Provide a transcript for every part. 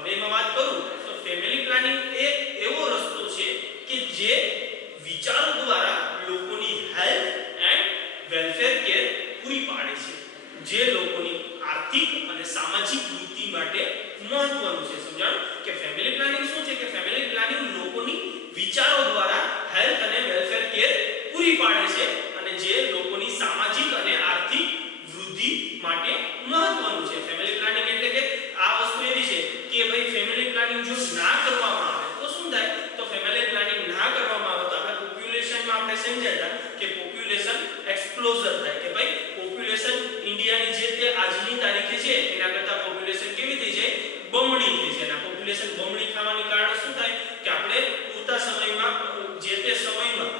હવે એમાં વાત કરું તો ફેમિલી પ્લાનિંગ એ એવો રસ્તો છે કે જે વિચારો દ્વારા લોકોની હેલ્થ એન્ડ વેલફેર કેર પૂરી પાડે છે, જે લોકોની આર્થિક અને સામાજિક વૃદ્ધિ માટે મહત્વનું છે. સમજાણું કે ફેમિલી પ્લાનિંગ શું છે? કે ફેમિલી પ્લાનિંગ લોકોની વિચારો દ્વારા હેલ્થ અને વેલફેર કેર પૂરી પાડે છે અને જે લોકોની સામાજિક અને આર્થિક વૃદ્ધિ માટે મહત્વનું છે. ફેમિલી પ્લાનિંગ એટલે કે આ વસ્તુ એવી છે કે ભાઈ ફેમિલી પ્લાનિંગ જો ના કરવામાં આવે તો શું થાય? તો ફેમિલી પ્લાનિંગ ના કરવામાં આવે તો આપણે પોપ્યુલેશનમાં આપણે સમજ્યા કે પોપ્યુલેશન એક્સપ્લોઝન થાય કે ભાઈ પોપ્યુલેશન ઇન્ડિયાની જે તે આજની તારીખે છે એના કરતા પોપ્યુલેશન કેવી થઈ જાય? બમણી થઈ જાય. અને પોપ્યુલેશન બમણી થવાની કારણ શું થાય? કે આપણે પૂરતા સમયમાં જે તે સમયમાં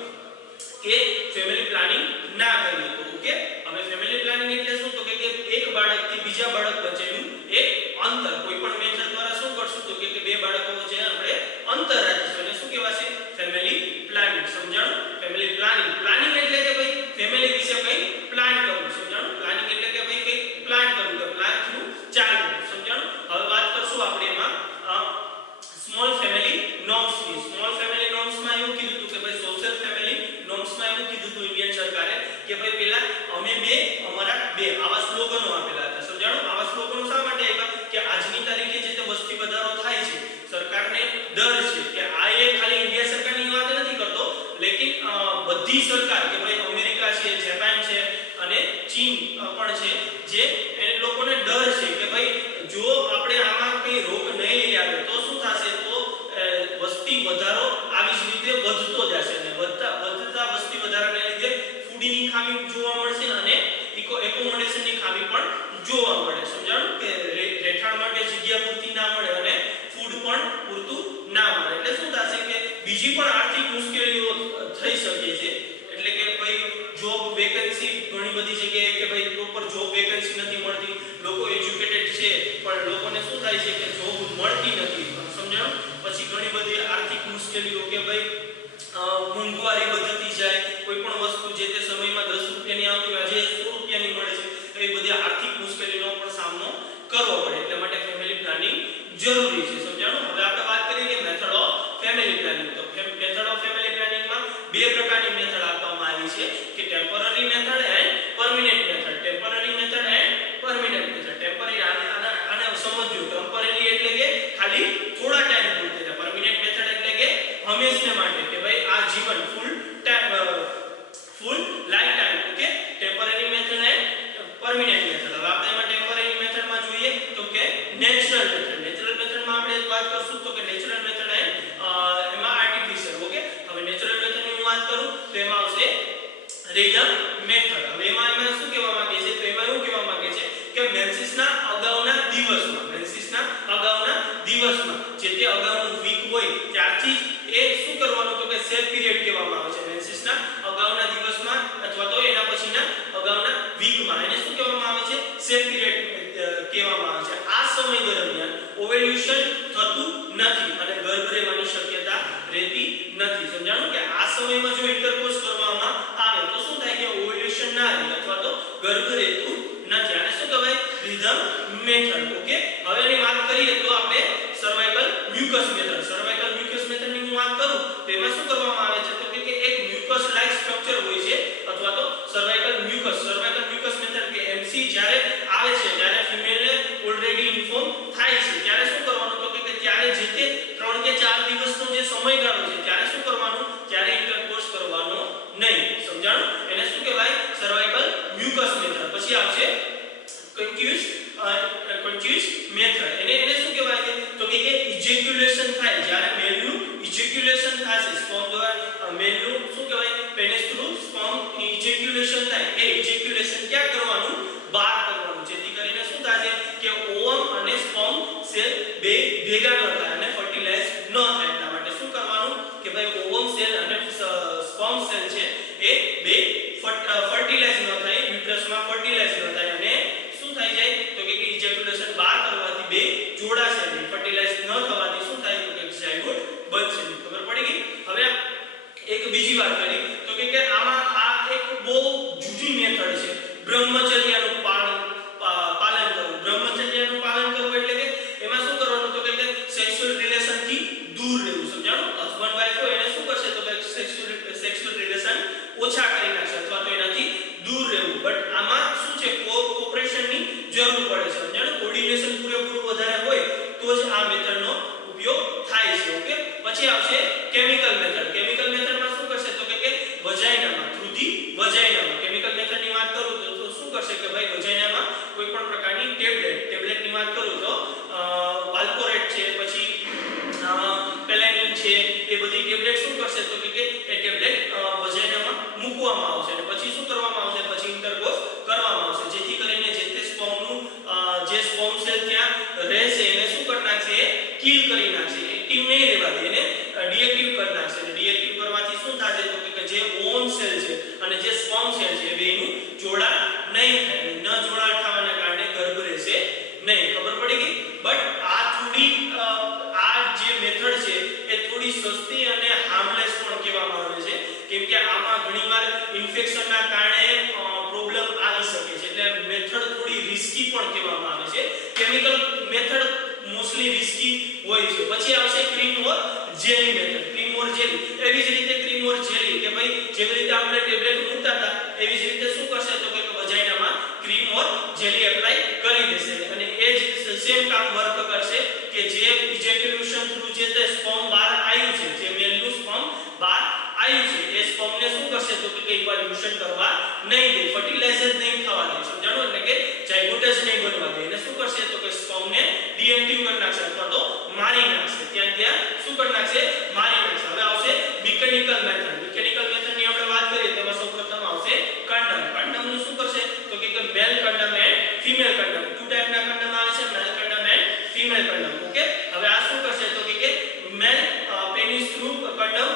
કે ફેમિલી પ્લાનિંગ ના કરીએ તો. ઓકે, હવે ફેમિલી પ્લાનિંગ એટલે શું? તો કે એક બાળકથી બીજા બાળક વચ્ચેનું એક અંતર કોઈ પણ મેથડ દ્વારા શું કરશું? તો કે બે બાળકો વચ્ચે આપણે અંતર રાખીશું અને શું કહેવાશે? Family planning. સમજાણું? Family planning. પ્લાનિંગ એટલે કે ભાઈ ફેમિલી વિશે કંઈ પ્લાન કરવું. સમજાણું? પ્લાનિંગ એટલે કે ભાઈ કંઈ પ્લાન કરવું, કે પ્લાન થ્રુ ચાલવું. સમજાણું? હવે વાત કરશું આપણે એમાં સ્મોલ ફેમિલી નોર્મ્સની. સ્મોલ ફેમિલી નોર્મ્સમાં એવું કીધું હતું કે ભાઈ સોશિયલ ફેમિલી નોર્મ્સમાં એવું કીધું હતું ઇન્ડિયન સરકારે કે ભાઈ પેલા અમે બે અમારા બે આવા સ્લોગનો આપેલા હતા. સમજાણું? આવા સ્લોગનો શા માટે આપ્યા? કે આજની તારીખે જે તે વસ્તી વધારો થાય છે, સરકારને ડર છે કે આ એ ખાલી ઇન્ડિયા સરકારની વાત નથી કરતો, લેકિન બધી સરકાર કે ભાઈ અમેરિકા છે, જાપાન છે અને ચીન પણ છે, જે એ લોકોને ડર છે કે ભાઈ જો આપણે આમાં કઈ રોક નહીં લઈ આવે તો શું થશે? તો વસ્તી વધારો આવી જ રીતે વધતો જશે અને વધતા વસ્તી વધારાને લીધે ફૂડની ખામી જોવા મળશે અને એકોમોડેશનની ખામી પણ જોવા મળે. સમજાણું? કે રહેઠાણ માટે જગ્યા પૂરતી ના મળે અને ફૂડ પણ પૂરતું ના મળે એટલે શું થશે? કે બીજી પણ આર્થિક મુશ્કેલીઓ થઈ શકે છે. એટલે કે ભાઈ જોબ વેકેન્સી ઘણી બધી જગ્યાએ કે ભાઈ પ્રોપર જોબ વેકેન્સી નથી મળતી, લોકો એજ્યુકેટેડ છે પણ લોકોને શું થાય છે કે જોબ મળતી નથી. સમજાણું? પછી ઘણી બધી આર્થિક મુશ્કેલીઓ કે ભાઈ મોંઘવારી વધતી જાય, કોઈ પણ વસ્તુ જે તે સમયમાં 10 રૂપિયાની આવતી હોય આજે 100 રૂપિયાની મળે છે, એ બધી આર્થિક મુશ્કેલીનો પણ સામનો કરવો પડે. એટલે માટે ફેમિલી પ્લાનિંગ જરૂરી છે. સમજાણું? હવે આપણે વાત કરીએ કે મેથડ ઓફ ફેમિલી પ્લાનિંગ. તો મેથડ ઓફ ફેમિલી પ્લાનિંગમાં બે પ્રકારની મેથડ આપવામાં આવી છે કે temporary method and permanent method. Temporary method and permanent method. Temporary આને સમજજો. ટેમ્પરરી એટલે કે ખાલી થોડા ટાઈમ પૂરતી છે. પરમેનન્ટ મેથડ એટલે કે હંમેશને માટે કે ભાઈ આ જીવન full lifetime. Okay, temporary method and permanent method. હવે આપણે એમાં ટેમ્પરરી મેથડમાં જોઈએ તો કે નેચરલ મેથડ. નેચરલ મેથડમાં આપણે વાત કરશું તો કે નેચરલ મેથડ એન્ડ એમાં આર્ટિફિશિયલ. ઓકે, હવે નેચરલ મેથડની હું વાત કરું તો એમાં આવશે રિધમ મેથડ. હવે એમાં શું કહેવા માંગે છે? તો એમાં એવું કહેવા માંગે છે કે મેન્સિસના અગાઉના દિવસમાં જે તે અગાઉનું વીક હોય ત્યારથી એ શું કરવાનું? તો કે સેફ પીરિયડ કહેવામાં આવે છે. મેન્સિસના અગાઉના દિવસમાં અથવા તો એના પછીના અગાઉના વીકમાં એને શું કહેવામાં આવે છે? સેફ પીરિયડ કહેવામાં આવે છે. આ સમય દરમિયાન ઓવ્યુલેશન થતું નથી અને ગર્ભ રહેવાની શક્યતા રહેતી નથી. સમજાણું? કે આ સમયમાં જો ઇન્ટરકોર્સ કરવામાં આવે તો શું થાય? કે ઓવ્યુલેશન ના રહે અથવા તો ગર્ભ રહેતું નથી. આને શું કહેવાય? Rhythm method. ઓકે, હવે એની વાત કરીએ તો આપણે cervical mucus method. Cervical mucus મેથડની હું વાત કરું તો એમાં શું કરવામાં આવે છે? તો કે એક મ્યુકસ લાઇક સ્ટ્રક્ચર હોય છે અથવા તો સર્વાઇકલ મ્યુકસ મેથડ કે એમસી જ્યારે આવે છે, જ્યારે ફિમેલને ઓલરેડી ઇન્ફોર્મ થાય છે ત્યારે શું કરવાનું? તો કે ત્યારે જે તે 3 કે 4 દિવસનો જે સમયગાળો છે ત્યારે શું કરવાનું? ત્યારે ઇન્ટરકોર્સ કરવાનો નહીં. સમજાણું? એને શું કહેવાય? Cervical mucus method. પછી આવશે કન્ટિન્યુઅસ મેથડ. એને શું કહેવાય છે? તો કે ઇજેક્યુલેશન થાય જ્યારે મેલનું ઇજેક્યુલેશન થશે સ્પર્મ દ્વારા મેલનું શું કહેવાય? પેનિસ થ્રુ સ્પર્મ ઇજેક્યુલેશન થાય. એ ઇજેક્યુલેશન ક્યાં કરવાનું? બહાર કરવાનું. જેથી કરીને શું થશે? કે ઓવમ અને સ્પર્મ સેલ બે ભેગા ન થાય અને ફર્ટિલાઇઝ ન થાય. એટલા માટે શું કરવાનું? કે ભાઈ ઓવમ સેલ અને સ્પર્મ સેલ છે એ બે ફર્ટિલાઇઝ ન થાય, યુટ્રસમાં ફર્ટિલાઇઝ ન થાય અને શું થઈ જાય? તો કે ઇજેક્યુલેશન બહાર કરવાથી બે જોડાશે નહીં. ફર્ટિલાઇઝ ન થવાથી શું થાય? તો કે ઝાયગોટ બનશે નહીં. ખબર પડી ગઈ? હવે એક બીજી વાત કરી તો કે આમાં આ એક બહુ જુદી મેથડ છે બ્રહ્મચર્યનું પાલન જરૂર પડે છે. સમજાણું? કોર્ડિનેશન પૂરેપૂરું વધારે હોય તો જ આ મેથડનો ઉપયોગ થાય છે. ઓકે, પછી આવશે કેમિકલ મેથડ. કેમિકલ મેથડમાં શું કરશે તો કે વજાઇનામાં થ્રુ ધી વજાઇનામાં કેમિકલ મેથડની વાત કરું તો શું કરશે કે ભાઈ વજાઇનામાં કોઈ પણ પ્રકારની ટેબ્લેટની વાત કરું તો વાલ્પોરેટ છે, પછી પેલેનિન છે, એ બધી ટેબ્લેટ શું કરશે તો કે એ ટેબ્લેટ વજાઇનામાં મૂકવામાં આવશે અને પછી શું કરવામાં આવશે, પછી ઇન્ટરકોર્સ કરવામાં આવશે, જેથી કરીને જે તે સ્પર્મનું જે સ્પર્મ સેલ ત્યાં રહેશે એને શું કરી નાખશે, કિલ કરી નાખશે, એક્ટિવ નહીં રહેવા દે, એને ડીએક્ટિવ કરી નાખશે. અને ડીએક્ટિવ કરવાથી શું થશે તો કે જે ઓવમ સેલ છે અને જે સ્પર્મ સેલ છે એ બેનું જોડાણ નહીં થાય. ન જોડાણ થવાના કારણે ગર્ભ રહેશે નહીં. ખબર પડી ગઈ? બટ આ થોડી આ જે મેથડ છે એ થોડી સસ્તી અને હાર્મલેસ પણ કહેવામાં આવે છે, કેમ કે આમાં ઘણીવાર ઇન્ફેક્શનના કારણે પ્રોબ્લેમ આવી શકે છે, એટલે મેથડ થોડી રિસ્કી પણ કહેવામાં આવે છે. કેમિકલ મેથડ મોસ્ટલી રિસ્કી હોય છે. પછી આવશે ક્રીમ ઓર જેલી મેથડ. ક્રીમ ઓર જેલી, એવી જ રીતે ક્રીમ ઓર જેલી કે ભાઈ જેવી રીતે આપણે ટેબ્લેટ મૂકતા હતા એવી જ રીતે શું કરશે તો કે વજાઇનામાં ક્રીમ ઓર જેલી એપ્લાય કરી દેશે અને એ જ સેમ કામ વર્ક કરશે કે જે ઇજેક્યુલેશન થ્રુ જે તે સ્પર્મ બહાર આવ્યું છે, જે મેલનું સ્પર્મ બહાર આવ્યું છે એ સ્પર્મને શું કરશે તો કે ઇવોલ્યુશન કરવા નહીં દે, ફર્ટિલાઇઝર નહીં થવા દે. સમજાણું? એટલે કે ઝાયગોટ જ નહીં બનવા દે. એને શું કરશે તો કે સ્પર્મને ડીએક્ટિવ કરી નાખશે અથવા તો મારી નાખશે. ત્યાં શું કરી નાખશે, મારી નાખશે. હવે આવશે મિકેનિકલ મેથડ. મિકેનિકલ મેથડની આપણે વાત કરીએ તેમાં સૌપ્રથમ આવશે કન્ડમ. કન્ડમનું શું કરશે તો કે મેલ condemn and female condemn. Two ટાઈપના કન્ડમ આવે છે, મેલ condemn and female condemn. Okay, હવે આ શું કરશે તો કે મેલ પેનિસ થ્રુ કન્ડમ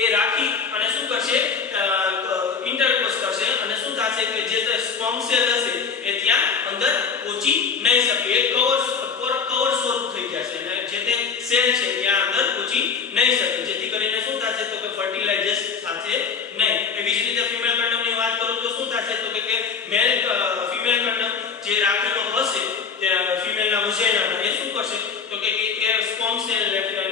એ રાખી અને શું કરશે ઇન્ટરકોર્સ કરશે અને શું થશે કે જે સ્પર્મ સેલ હશે એ ત્યાં અંદર પહોંચી નહીં શકે, એ કવર સ્વરૂપ થઈ જશે અને જે તે સેલ છે ત્યાં અંદર પહોંચી નહીં શકે, જેથી કરીને શું થશે તો કે ફર્ટિલાઇઝેશન થશે નહીં. એવી જ રીતે ફિમેલ કન્ડમની વાત કરું તો શું થશે તો કે મેલ ફિમેલ કન્ડમ જે રાખેલો હશે ફિમેલના વજાઇનામાં એ શું કરશે તો કે એ સ્પર્મ સેલ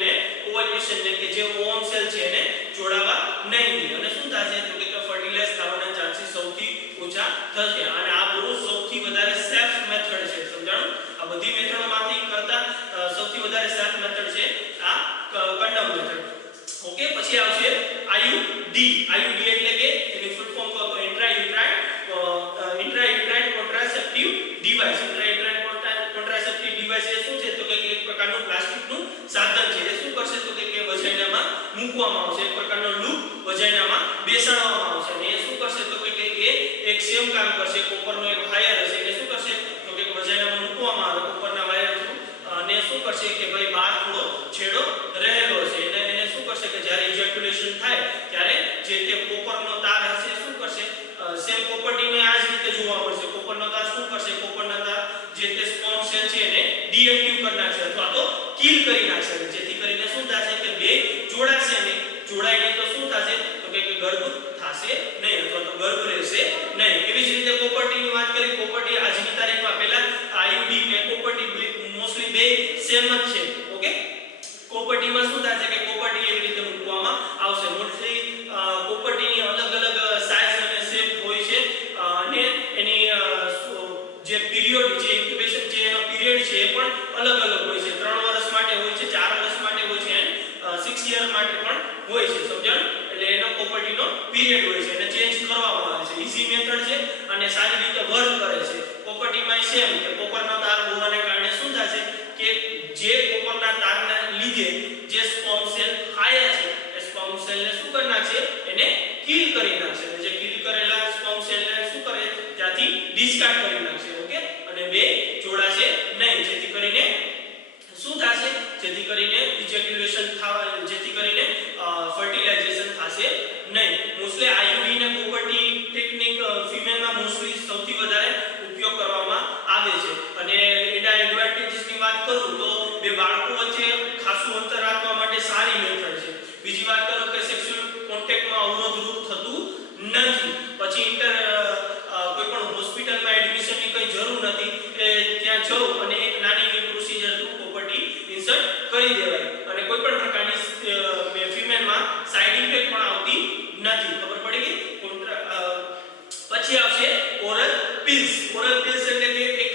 ને ઓવ્યુલેશન ને કે જે ઓવમ સેલ છે એને જોડાવા નહીં દે અને શું થશે તો કે ફર્ટિલાઇઝ થવાના ચાન્સીસ સૌથી ઓછા થશે. અને આ બહુ સૌથી વધારે સેફ મેથડ છે. સમજાણું? આ બધી મેથડોમાંથી કરતા સૌથી વધારે સેફ મેથડ છે આ કન્ડમ મેથડ. ઓકે, પછી આવશે આઈયુડી. આઈયુડી એટલે કે એની ફૂલ ફોર્મ કહો તો ઇન્ટ્રાયુટ્રાઇન કોન્ટ્રાસેપ્ટિવ ડિવાઇસ. ઇન્ટ્રાયુટ્રાઇન કોન્ટ્રાસેપ્ટિવ ડિવાઇસ એ શું છે તો કે એક પ્રકારનું પ્લાસ્ટિકનું સાધન છે. એ શું કરશે તો કે વજાઇનામાં મૂકવામાં આવશે, એક પ્રકારનો લૂપ વજાઇનામાં બેસાડવામાં આવશે અને એ શું કરશે તો કે એ એક સેમ કામ કરશે. કોપરનો એક વાયર હશે એને શું કરશે તો કે વજાઇનામાં મૂકવામાં આવે કોપરના વાયર થ્રુ અને શું કરશે કે ભાઈ બહાર થોડો છેડો રહેલો હશે એને શું કરશે કે જ્યારે ઇજેક્યુલેશન થાય ત્યારે જે તે કોપરનો તાર હશે શું કરશે સેમ પ્રોપર્ટીને આ જ રીતે જોવા મળશે. કોપરનો તાર શું કરશે, કોપરના તાર જે તે સ્પર્મ સેલ છે એને ડીએક્ટિવ કરી નાખશે અથવા તો કિલ કરી નાખશે, જેથી કરીને શું થશે કે બે જોડાશે નહીં. જોડાય નહીં તો શું થશે તો કે ગર્ભ થશે નહીં અથવા તો ગર્ભ રહેશે નહીં. એવી જ રીતે કોપર્ટીની વાત કરી. કોપર્ટી આજની તારીખમાં પહેલા આઈયુડી ને કોપર્ટી મોસ્ટલી બે સેમ જ છે. ઓકે, કોપર્ટીમાં શું થશે કે કોપર્ટી એવી રીતે મૂકવામાં આવશે. મોસ્ટલી કોપર્ટીની અલગ અલગ સાઇઝ અને શેપ હોય છે અને એની જે પીરિયડ જે ઇન્ક્યુબેશન જે એનો પીરિયડ છે એ પણ અલગ અલગ હોય છે. 3 વર્ષ માટે હોય છે, 4 વર્ષ માટે હોય છે અને 6 યર માટે પણ હોય છે. સમજણ? એટલે એનો કોપર્ટીનો પીરિયડ હોય છે અને ચેન્જ કરવામાં આવે છે. ઈઝી મેથડ છે અને સારી રીતે વર્ક કરે છે. કોપર્ટીમાં સેમ કે કોપરનો તાર હોવાને કારણે શું થશે કે જે કોપરના તારના લીધે જે સ્પર્મ સેલ આયા છે એ સ્પર્મ સેલને શું કરી નાખશે, એને કિલ કરી નાખશે. જે કિલ કરેલા સ્પર્મ સેલને શું કરે ત્યાંથી ડિસ્કાર્ડ કરી નાખશે. ઓકે, અને બે જોડાશે નહીં, જેથી કરીને શું થશે, જેથી કરીને ઇજેક્યુલેશન થવા, જેથી કરીને ફર્ટિલાઇઝેશન થશે નહીં. મોસ્ટલી આઈયુડી ને કોપર્ટી ટેકનિક ફિમેલમાં મોસ્ટલી સૌથી વધારે ઉપયોગ કરવામાં આવે છે અને એના એડવાન્ટેજીસની વાત કરું તો બે બાળકો વચ્ચે ખાસું અંતર રાખવા માટે સારી મેથડ છે. બીજી વાત કરો કે સેક્સ્યુઅલ કોન્ટેક્ટમાં અવરોધરૂપ થતું નથી. પછી કોઈ પણ હોસ્પિટલમાં એડમિશનની કોઈ જરૂર નથી, ત્યાં જવું અને એક નાની પ્રોસિજર થ્રુ કોપર્ટી ઇન્સર્ટ કરી દેવાય અને કોઈ પણ પ્રકારની ફિમેલમાં સાઇડ ઇફેક્ટ પણ આવતી નથી. ખબર પડી ગઈ? પછી આવશે ઓરલ પિલ્સ. ઓરલ પિલ્સ એટલે કે એક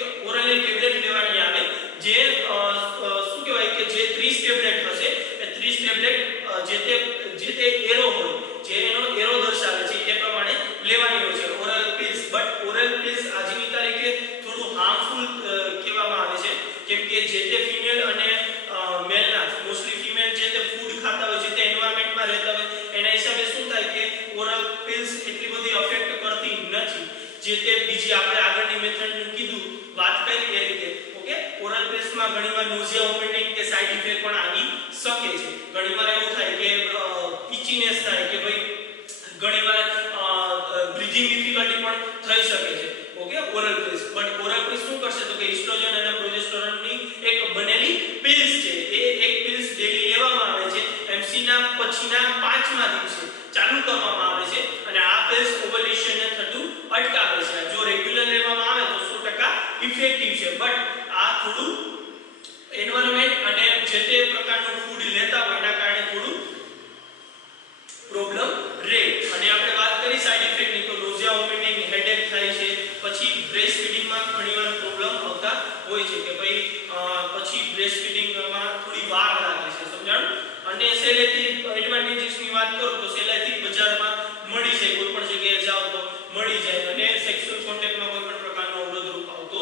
મેનેજમેન્ટનું કીધું વાત કરી એ રીતે ઓકે ઓરલ પ્રેસમાં ઘણીવાર નોઝિયા વોમિટિંગ કે સાઇડ ઇફેક્ટ પણ આવી શકે છે ઘણીવાર એવું થાય કે ઇચીનેસ થાય કે ભાઈ ઘણીવાર બ્રીથિંગ ડિફિકલ્ટી પણ થઈ શકે છે okay oral press but oral press શું કરશે તો કે ઇસ્ટ્રોજન અને પ્રોજેસ્ટેરોનની એક બનેલી પિલ્સ છે એ એક પિલ્સ ડેલી લેવામાં આવે છે એમસી ના પછીના 5મા દિવસે ચાલુ કરવામાં આવે છે અને આ પિલ્સ ઓવલ્યુશનને થતું અટકાવે છે જો રેગ્યુલર લેવામાં આવે તો 100% ઇફેક્ટિવ છે બટ આ થોડું એન્વાયરમેન્ટ અને જે તે પ્રકારનું ફૂડ લેતા હોય એના કારણે થોડું પ્રોબ્લેમ રહે અને આપણે વાત કરી સાઇડ ઇફેક્ટની તો નોઝિયા વોમિટિંગ હેડેક થાય છે પછી બ્રેસ્ટ ફીડિંગમાં ઘણીવાર પ્રોબ્લેમ આવતા હોય છે કે ભાઈ પછી બ્રેસ્ટ ફીડિંગમાં થોડી વાર લાગે છે સમજાણું અને સહેલેથી એડવાન્ટેજીસની વાત કરું તો સહેલાઈથી બજારમાં મળી જાય કોઈ પણ જગ્યાએ જાવ તો મળી જાય અને સેક્સ્યુઅલ કોન્ટેક્ટમાં કોઈ પણ પ્રકારનો અવરોધ આવતો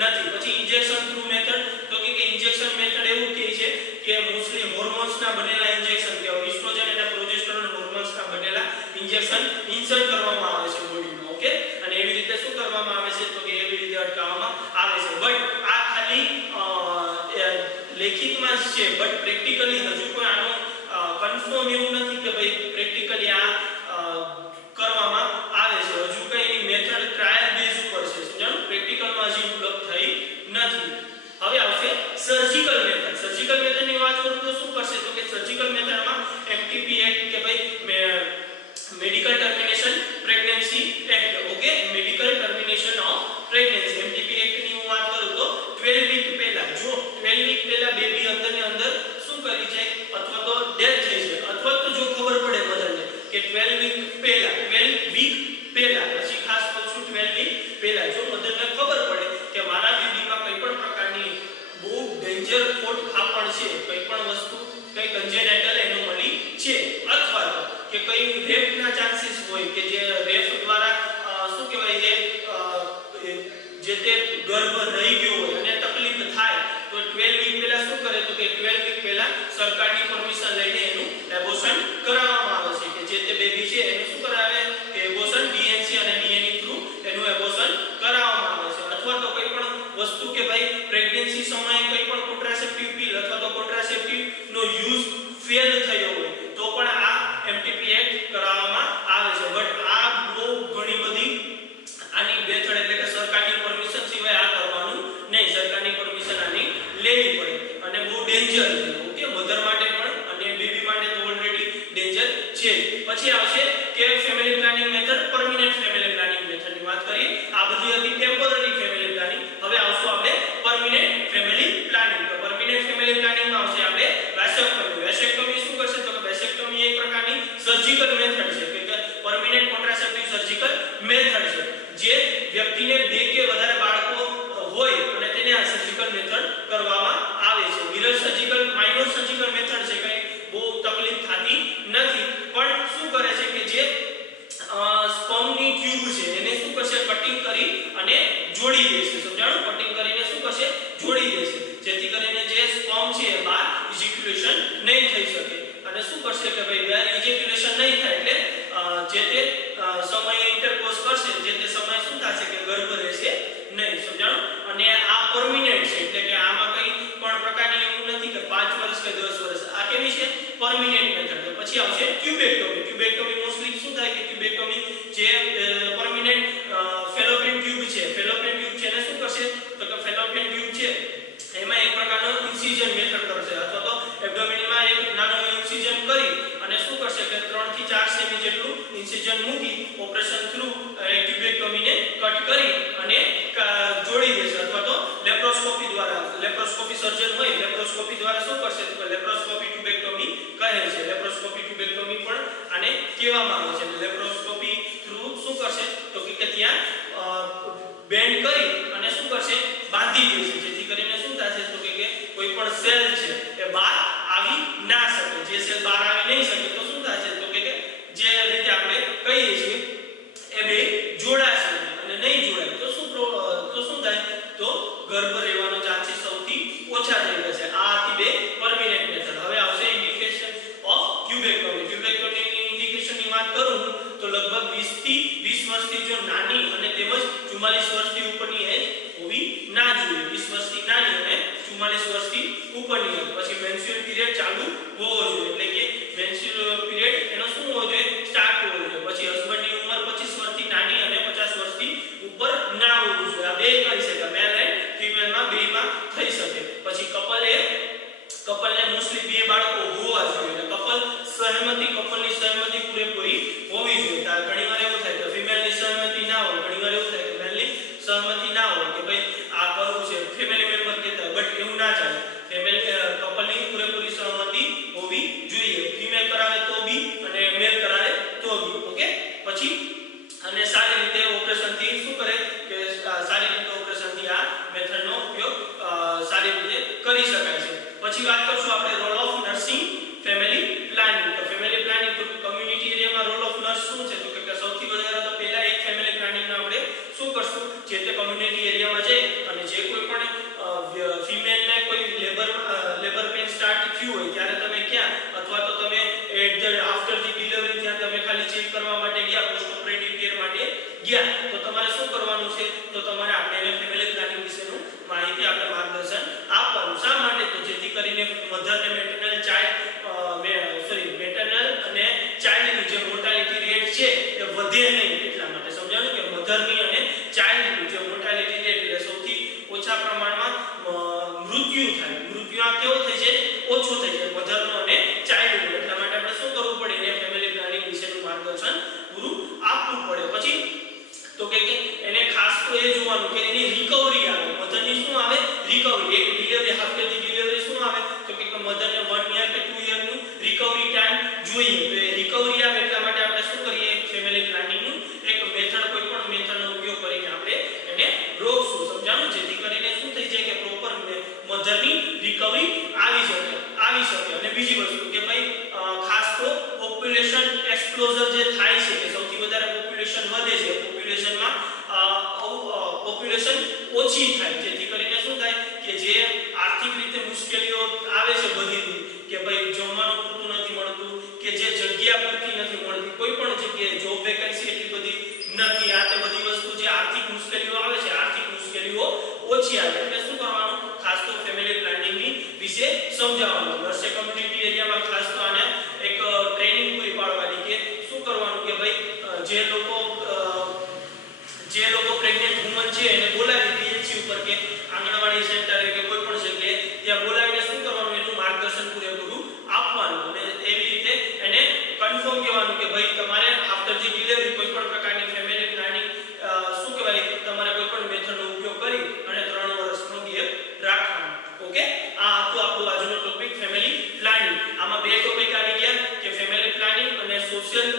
નથી પછી ઇન્જેક્શન થ્રુ મેથડ તો કે ઇન્જેક્શન મેથડ એવું કહે છે કે મોસ્ટલી હોર્મોન્સના બનેલા ઇન્જેક્શન કે ઇસ્ટ્રોજન અને પ્રોજેસ્ટેરોન હોર્મોન્સના બનેલા ઇન્જેક્શન ઇન્સર્ટ કરવામાં આવે છે બોડીમાં ઓકે અને એવી રીતે શું કરવામાં આવે છે તો કે એવી રીતે અટકાવવામાં આવે છે બટ આ ખાલી લેખિતમાં જ છે બટ પ્રેક્ટિકલી હજુ કોઈ આનો કન્ફર્મ એવું નથી કે ભાઈ પ્રેક્ટિકલી આ કરવામાં આવે છે હજુ કઈ એની મેથડ ટ્રાયલ બેઝ ઉપર છે સમજાણું પ્રેક્ટિકલમાં હજી ઉપલબ્ધ થઈ નથી હવે આવશે સર્જિકલ મેથડની વાત કરું તો શું કરશે તો કે સર્જિકલ મેથડમાં એમટીપી એક્ટ કે ભાઈ medical termination pregnancy act okay medical termination of pregnancy MTP act ની હું વાત કરું તો 12 વીક પહેલા જો 12 વીક પહેલા બેબી અંદર શું કરી જાય અથવા તો ડેથ થઈ જાય અથવા તો જો ખબર પડે મધરને કે 12 વીક પહેલા પછી ખાસ પૂછું 12 વીક પહેલા જો મધરને ખબર પડે કે મારા બેબીમાં કોઈ પણ પ્રકારની બહુ ડેન્જર ફોટ ખાપણ છે કોઈ પણ વસ્તુ કઈ કન્જેનેટલ એનોમલી છે અથવા તો કે કઈ રેપના ચાન્સીસ હોય કે જે રેપ દ્વારા શું કહેવાય જે તે ગર્ભ રહી ગયો હોય અને તકલીફ થાય તો 12 વીક પહેલા શું કરે તો કે 12 વીક પહેલા સરકારની પરમિશન લઈને એનું એબોર્શન કરાવવામાં આવે છે કે જે તે બેબી છે એનું શું કરાવે કે એબોર્શન ડીએનસી અને ડીએનઈ થ્રુ એનું એબોર્શન કરાવવામાં આવે છે અથવા તો કોઈ પણ વસ્તુ કે ભાઈ પ્રેગ્નન્સી સમયે કોઈ પણ કોન્ટ્રાસેપ્ટિવ પિલ અથવા તો કોન્ટ્રાસેપ્ટિવ નો યુઝ ફેલ થયો હોય તો પણ આ એમટીપી એક્ટ કરાવવામાં આવે છે બટ આ બહુ ઘણી બધી આની મેથડ એટલે કે સરકારની પરમિશન સિવાય આ કરવાનું નહીં સરકારની પરમિશન આની લેવી પડે અને બહુ ડેન્જર છે ઓકે મધર માટે પણ અને બેબી માટે તો ઓલરેડી ડેન્જર છે પછી આવશે કે family planning method permanent family planning મેથડની વાત કરીએ આ બધી હતી ટેમ્પરરી ફેમિલી પ્લાનિંગ હવે આવશું આપણે પરમિનન્ટ ફેમિલી પ્લાનિંગ તો પરમિનન્ટ ફેમિલી પ્લાનિંગમાં આવશે આપણે વેસેક્ટોમી શું કરશે તો કે વેસેક્ટોમી એક પ્રકારની સર્જિકલ મેથડ છે કે પરમિનન્ટ કોન્ટ્રાસેપ્ટિવ સર્જિકલ મેથડ છે જે વ્યક્તિને બે કે વધારે બાળકો હોય અને તેને આ સર્જિકલ મેથડ કરવામાં આવે છે mirror surgical minor surgical method છે કઈ બહુ તકલીફ થતી નથી પણ શું કરે છે કે જે સ્પર્મની ટ્યુબ છે એને શું કરશે કટિંગ કરી અને જોડી દેશે સમજાણું કટિંગ કરીને શું કરશે જોડી દેશે જેથી કરીને જે સ્પર્મ છે એ બહાર ઇજેક્યુલેશન નહીં થઈ શકે અને શું કરશે કે ભાઈ બહાર ઇજેક્યુલેશન નહીં થાય એટલે જે તે સમય ઇન્ટરકોર્સ કરશે જે તે સમય શું થશે કે ગર્ભ રહેશે નહીં સમજાણું અને આ પરમિનન્ટ છે એટલે કે આમાં કઈ પણ પ્રકારની એવું નથી કે 5 વર્ષ કે 10 વર્ષ આ કેવી છે પરમિનન્ટ મેથડ પછી આવશે ટ્યુબેક્ટોમી મોસ્ટલી શું થાય કે ટ્યુબેક્ટોમી જે પરમિનન્ટ ફેલોપિયન ટ્યુબ છે એને શું કરશે તો કે ફેલોપિયન ટ્યુબ છે એમાં એક પ્રકારનો ઇન્સિઝન મેથડ કરશે અથવા તો એબ્ડોમિનમાં એક નાનો ઇન્સિઝન કરી અને શું કરશે કે 3 થી 4 સેમી જેટલું ઇન્સિઝન મૂકી ઓપરેશન થ્રુ ટ્યુબેક્ટોમીને કટ કરી અને જોડી દેશે અથવા તો લેપ્રોસ્કોપી સર્જન હોય લેપ્રોસ્કોપી દ્વારા શું કરશે તો લેપ્રોસ્કોપી ટ્યુબેક્ટોમી કહે છે લેપ્રોસ્કોપી ટ્યુબેક્ટોમી પણ આને કહેવામાં આવે છે લેપ્રોસ્કોપી થ્રુ શું કરશે તો કે ત્યાં બેન્ડ કરી અને શું કરશે બાંધી દેશે જેથી કરીને શું થશે તો કે કોઈ પણ સેલ છે એ બહાર આવી ના શકે જે સેલ બહાર આવી નહીં શકે તો શું થશે તો કે જે રીતે આપણે કહીએ છીએ એ બે જોડાશે અને નહીં જોડાય તો શું થાય તો ગર્ભ રહેવાનો ચાન્સીસ સૌથી ઓછા થઈ જશે આ હતી બે પરમિનન્ટ મેથડ હવે આવશે ઇન્ડિકેશન ઓફ ટ્યુબેક્ટોમીની ઇન્ડિકેશનની વાત કરું તો લગભગ 20 વર્ષથી જો નાની અને તેમજ 44 વર્ષથી ઉપરની એજ પીરિયડ ચાલુ હોવો જોઈએ, એટલે કે મેન્સ્ટ્રુઅલ પીરિયડ એનો શું હોવો જોઈએ, સ્ટાર્ટ હોવો જોઈએ. પછી હસબન્ડની ઉંમર 25 વર્ષથી નાની અને 50 વર્ષથી ઉપર ના હોવું જોઈએ. આ બે કરી શકે, મેલ એન્ડ ફિમેલમાં બેમાં થઈ શકે. પછી કપલને મોસ્ટલી બે બાળકો હોવા જોઈએ. કપલની સહમતિ પૂરેપૂરી હોવી જોઈએ. ઘણીવાર એવું થાય કે ફિમેલની સહમતિ ના હોય, ઘણીવાર એવું થાય કે મેલની સહમતિ ના હોય કે ભાઈ આ કરવું છે, ફેમિલી મેમ્બર કહેતા હોય, બટ એવું ના ચાલે. કપલની પૂરેપૂરી સહમતિ હોવી જોઈએ. ફિમેલ કરાવે તો બી અને મેલ કરાવે તો બી. ઓકે. પછી અને સારી રીતે ઓપરેશનથી શું કરે કે સારી રીતે ઓપરેશનથી આ મેથડનો ઉપયોગ સારી રીતે કરી શકાય છે. પછી વાત કરશું આપણે role of nursing family planning. તો ફેમિલી પ્લાનિંગ તો કમ્યુનિટી એરિયામાં રોલ ઓફ નર્સ શું છે, તો કે સૌથી વધારે તો પહેલા એક ફેમિલી પ્લાનિંગમાં આપણે શું કરશું, જે તે કમ્યુનિટી એરિયામાં જઈ અને જે કોઈ પણ ફિમેલને કોઈ લેબર પેઇન સ્ટાર્ટ થયું હોય ત્યારે તમે ક્યાં, અથવા તો તમે આફ્ટર ધી ડિલિવરી ત્યાં તમે ખાલી ચેક કરવા માટે ગયા, પોસ્ટ ઓપરેટિવ કેર માટે ગયા, તો તમારે શું કરવાનું છે, તો તમારે આપણે એને ફેમિલી પ્લાનિંગ વિશેનું માહિતી આપણે માર્ગદર્શન આપવાનું. શા માટે, તો જેથી કરીને મધર ને મેટરનલ અને ચાઇલ્ડની જે મોર્ટાલિટી રેટ છે એ વધે નહીં, એટલા માટે સમજાણું કે મધરની અને ચાઇલ્ડની જે મોર્ટાલિટી રેટ એટલે સૌથી ઓછા પ્રમાણમાં મૃત્યુ થાય, મૃત્યુ આ કેવો થઈ જાય, ઓછું થઈ જાય મધરનો અને ચાઇલ્ડનો. એટલા માટે આપણે શું કરવું પડે, એને ફેમિલી પ્લાનિંગ વિશેનું માર્ગદર્શન પૂરું આપવું પડે. પછી તો કે એને ખાસ તો એ જોવાનું કે એની રિકવરી આવે, મધરની શું આવે, રિકવરી. એક ડિલિવરી આફ્ટર ધી ડિલિવરી શું આવે, તો કે મધરને 1 યર કે 2 યરનું રિકવરી ટાઈમ જોઈએ. તો એ રિકવરી આવે એટલા માટે આપણે શું કરીએ, ફેમિલી પ્લાનિંગનું એક મેથડ, કોઈ પણ મેથડનો ઉપયોગ કરીને આપણે એને રોકશું. સમજાણું? જેથી કરીને શું થઈ જાય કે પ્રોપર મધરની રિકવરી આવી શકે. અને બીજી વસ્તુ કે ભાઈ ખાસ તો પોપ્યુલેશન એક્સપ્લોઝર જે થાય છે કે સૌથી વધારે પોપ્યુલેશન વધે છે, પોપ્યુલેશન ઓછી થાય, જેથી કરીને શું થાય કે જે આર્થિક રીતે મુશ્કેલીઓ આવે છે બધી, કે ભાઈ જમવાનું પૂરતું નથી મળતું, કે જે જગ્યા પૂરતી નથી મળતી, કોઈ પણ જગ્યાએ જોબ વેકેન્સી એટલી બધી નથી, આ તે બધી વસ્તુ જે આર્થિક મુશ્કેલીઓ આવે છે, આર્થિક મુશ્કેલીઓ ઓછી આવે. એટલે શું કરવાનું, ખાસ તો ફેમિલી પ્લાનિંગની વિશે સમજાવવાનું. નર્સે કમ્યુનિટી એરિયામાં ખાસ તો આને એક ટ્રેનિંગ પૂરી પાડવાની કે શું કરવાનું કે ભાઈ જે લોકો પ્રેગ્નન્ટ વુમન છે એને બોલાવી પીએચસી ઉપર કે આંગણવાડી સેન્ટર કે કોઈ પણ જગ્યાએ ત્યાં બોલાવીને શું કરવાનું, એનું માર્ગદર્શન પૂરેપૂરું આપવાનું. અને એવી રીતે એને કન્ફર્મ કહેવાનું કે ભાઈ તમારે આફ્ટર ધી ડિલિવરી કોઈ પણ પ્રકારની ફેમિલી પ્લાનિંગ શું કહેવાય, તમારે કોઈ પણ મેથડનો ઉપયોગ કરી અને 3 વર્ષનો ગેપ રાખવાનો. ઓકે. આ હતું આપણું આજનો ટોપિક ફેમિલી પ્લાનિંગ. આમાં બે ટોપિક આવી ગયા કે ફેમિલી પ્લાનિંગ અને સોશિયલ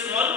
સ્મોલ